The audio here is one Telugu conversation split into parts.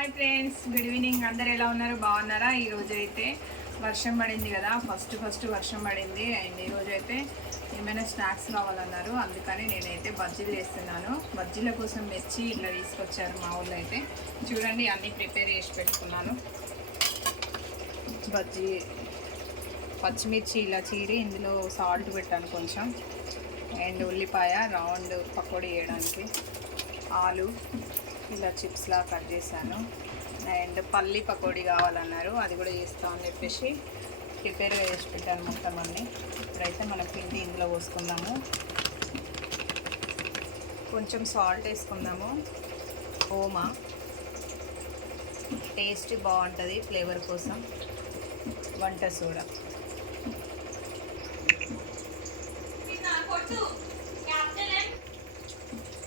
హాయ్ ఫ్రెండ్స్ గుడ్ ఈవినింగ్ అందరు ఎలా ఉన్నారు? బాగున్నారా? ఈ రోజు అయితే వర్షం పడింది కదా. ఫస్ట్ ఫస్ట్ వర్షం పడింది. అండ్ ఈరోజు అయితే ఏమైనా స్నాక్స్ కావాలన్నారు. అందుకని నేనైతే బజ్జీలు వేస్తున్నాను బజ్జీల కోసం మెచ్చి ఇట్లా తీసుకొచ్చారు మా ఊళ్ళో అయితే చూడండి అన్నీ ప్రిపేర్ చేసి పెట్టుకున్నాను. బజ్జీ పచ్చిమిర్చి ఇలా చీరి ఇందులో సాల్ట్ పెట్టాను కొంచెం. అండ్ ఉల్లిపాయ రౌండ్ పకోడీ వేయడానికి ఆలు ఇలా చిప్స్లా కట్ చేశాను. అండ్ పల్లి పకోడీ కావాలన్నారు అది కూడా చేస్తామని చెప్పేసి ప్రిపేర్గా చేసి పెట్టాను మొత్తం అన్నీ. ఇప్పుడైతే మన పిండి ఇందులో పోసుకుందాము. కొంచెం సాల్ట్ వేసుకుందాము. ఓమా. టేస్ట్ బాగుంటుంది ఫ్లేవర్ కోసం. వంట సోడా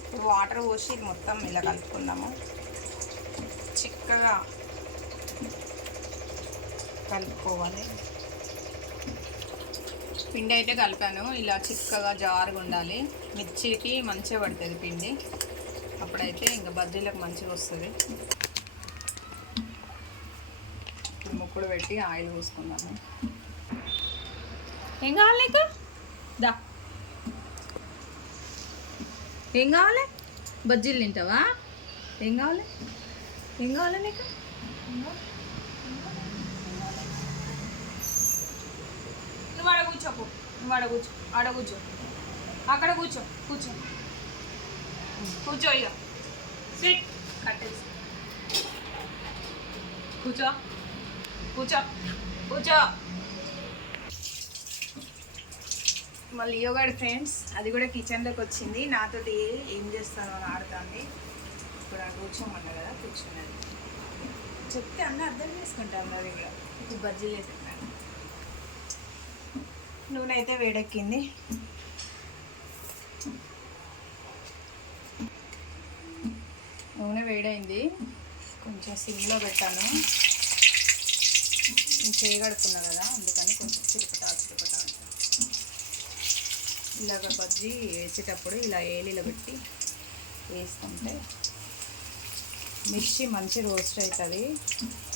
ఇప్పుడు వాటర్ పోసి మొత్తం ఇలా కలుపుకుందాము. చిక్కగా కలుపుకోవాలి. పిండి అయితే కలిపాను. ఇలా చిక్కగా జారుగా ఉండాలి. మిర్చికి మంచిగా పడుతుంది పిండి. అప్పుడైతే ఇంకా బజ్జీలకు మంచిగా వస్తుంది. ఇప్పుడు ముక్కుడు పెట్టి ఆయిల్ పోసుకుందాము. ఏం కావాలి నీకు? దా. ఏం కావాలి? బజ్జీలు తింటావా? ఏం కావాలి? ఏం కావాలి నీకు? నువ్వు ఆడ కూర్చోకు నువ్వు ఆడ కూర్చో. ఆడ కూర్చో. అక్కడ కూర్చో. కూర్చో. కూర్చో ఇక సిట్ కట్టేసి కూర్చో. కూర్చో. కూర్చో. మళ్ళీ యోగాడి ఫ్రెండ్స్ అది కూడా కిచెన్లోకి వచ్చింది. నాతోటి ఏం చేస్తానో అని ఆడుతుంది. ఇప్పుడు కూర్చోమంట కూర్చోమన్నా కదా కూర్చున్నది. చెప్తే అన్న అర్థం చేసుకుంటాను మరి ఇక్కడ బజ్జీలు వేసుకున్నాను నూనె అయితే వేడెక్కింది. నూనె వేడైంది. కొంచెం సిమ్లో పెట్టాను. నేను చేయగడుకున్నా కదా అందుకని కొంచెం చిరుపుతాను ఇలాగ బజ్జీ వేసేటప్పుడు ఇలా ఏలీలో పెట్టి వేసుకుంటే మిర్చి మంచి రోస్ట్ అవుతుంది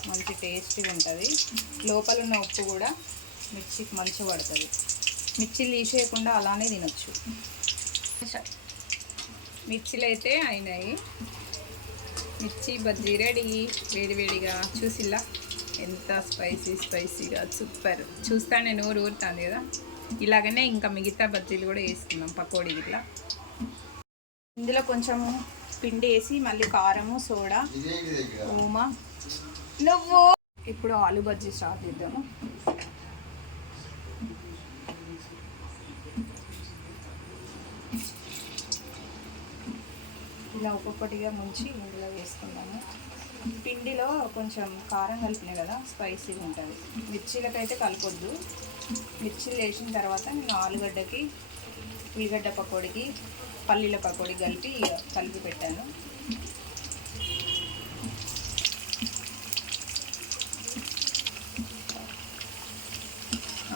మంచి టేస్టీగా ఉంటుంది. లోపల ఉన్న ఉప్పు కూడా మిర్చికి మంచిగా పడుతుంది. మిర్చిలు తీసేయకుండా అలానే తినొచ్చు. మిర్చిలు అయితే అయినాయి. మిర్చి బజ్జీ రెడీ. వేడివేడిగా చూసిల్లా? ఎంత స్పైసీ స్పైసీగా సూపర్. చూస్తానే నోరు ఊరుతుంది కదా? ఇలాగనే ఇంకా మిగతా బజ్జీలు కూడా వేసుకుందాం పకోడీ ఇట్లా ఇందులో కొంచెం పిండి వేసి మళ్ళీ కారము సోడా ఓమా నువ్వు! ఇప్పుడు ఆలు బజ్జీ స్టార్ట్ చేద్దాము. ఇలా ఒక్కొక్కటిగా ముంచి ఇందులో వేసుకుందాము. పిండిలో కొంచెం కారం కలిపినాయి కదా స్పైసీగా ఉంటుంది. మిర్చీలకైతే కలపొద్దు. మిర్చీలు వేసిన తర్వాత నేను ఆలుగడ్డకి ఉల్లిగడ్డ పకోడీకి పల్లీల పకోడీ కలిపి కలిపి పెట్టాను.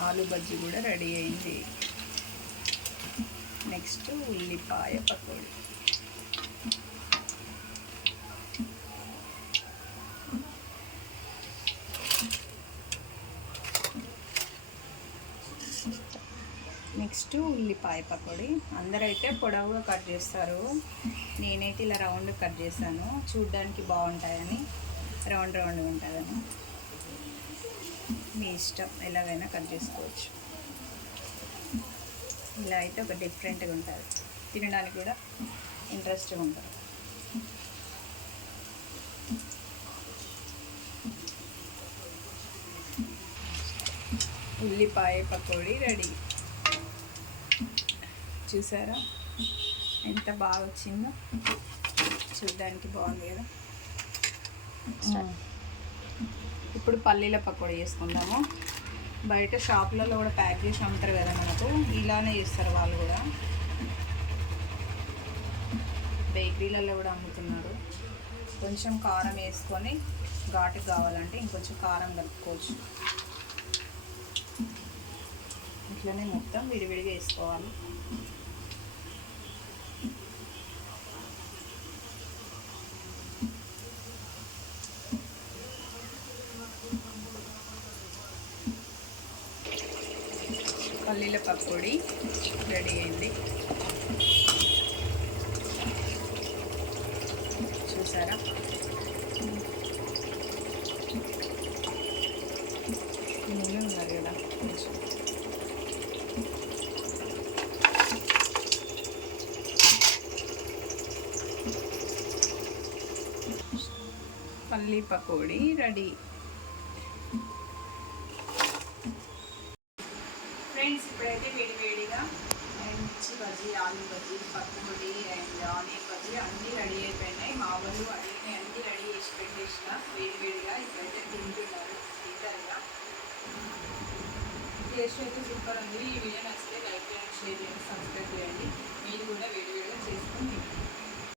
ఆలు బజ్జీ కూడా రెడీ అయింది. నెక్స్ట్ ఉల్లిపాయ పకోడీ. నెక్స్ట్ ఉల్లిపాయ పకోడీ. అందరైతే పొడవుగా కట్ చేస్తారు. నేనైతే ఇలా రౌండ్ కట్ చేశాను. చూడ్డానికి బాగుంటాయని రౌండ్ రౌండ్గా ఉంటుందని. మీ ఇష్టం ఎలాగైనా కట్ చేసుకోవచ్చు. ఇలా అయితే ఒక డిఫరెంట్గా ఉంటుంది. తినడానికి కూడా ఇంట్రెస్ట్గా ఉంటుంది. ఉల్లిపాయ పకోడీ రెడీ. చూసారా? ఎంత బాగా వచ్చిందో. చూడ్డానికి బాగుంది కదా. ఇప్పుడు పల్లీల పకోడీ చేసుకుందాము. బయట షాపులలో కూడా ప్యాక్ చేసి అమ్ముతారు కదా మనకు. ఇలానే చేస్తారు వాళ్ళు కూడా. బేకరీలలో కూడా అమ్ముతున్నారు. కొంచెం కారం వేసుకొని ఘాటుకు కావాలంటే ఇంకొంచెం కారం కలుపుకోవచ్చు. ఇట్లనే మొత్తం విడివిడిగా వేసుకోవాలి. పల్లీల పకోడీ రెడీ అయింది. చూసారా? నూనె ఉన్నారు కదా. పల్లీ పకోడీ రెడీ. ఫ్రెండ్స్ ఇప్పుడైతే వేడి వేడిగా మిర్చి బజ్జీ ఆలు బజ్జీ పకోడీ అండ్ ఆనియన్ బజ్జీ అన్నీ రెడీ అయిపోయినాయి. మా వాళ్ళు అడిగినాయి అన్నీ రెడీ చేసి పెట్టేసిన వేడి వేడిగా ఇప్పుడైతే తింటున్నారు తింటారుగా. టేస్ట్ అయితే సూపర్ ఉంది. ఈ వీడియో నచ్చితే లైక్ చేయండి షేర్ చేయండి సబ్స్క్రైబ్ చేయండి. మీరు కూడా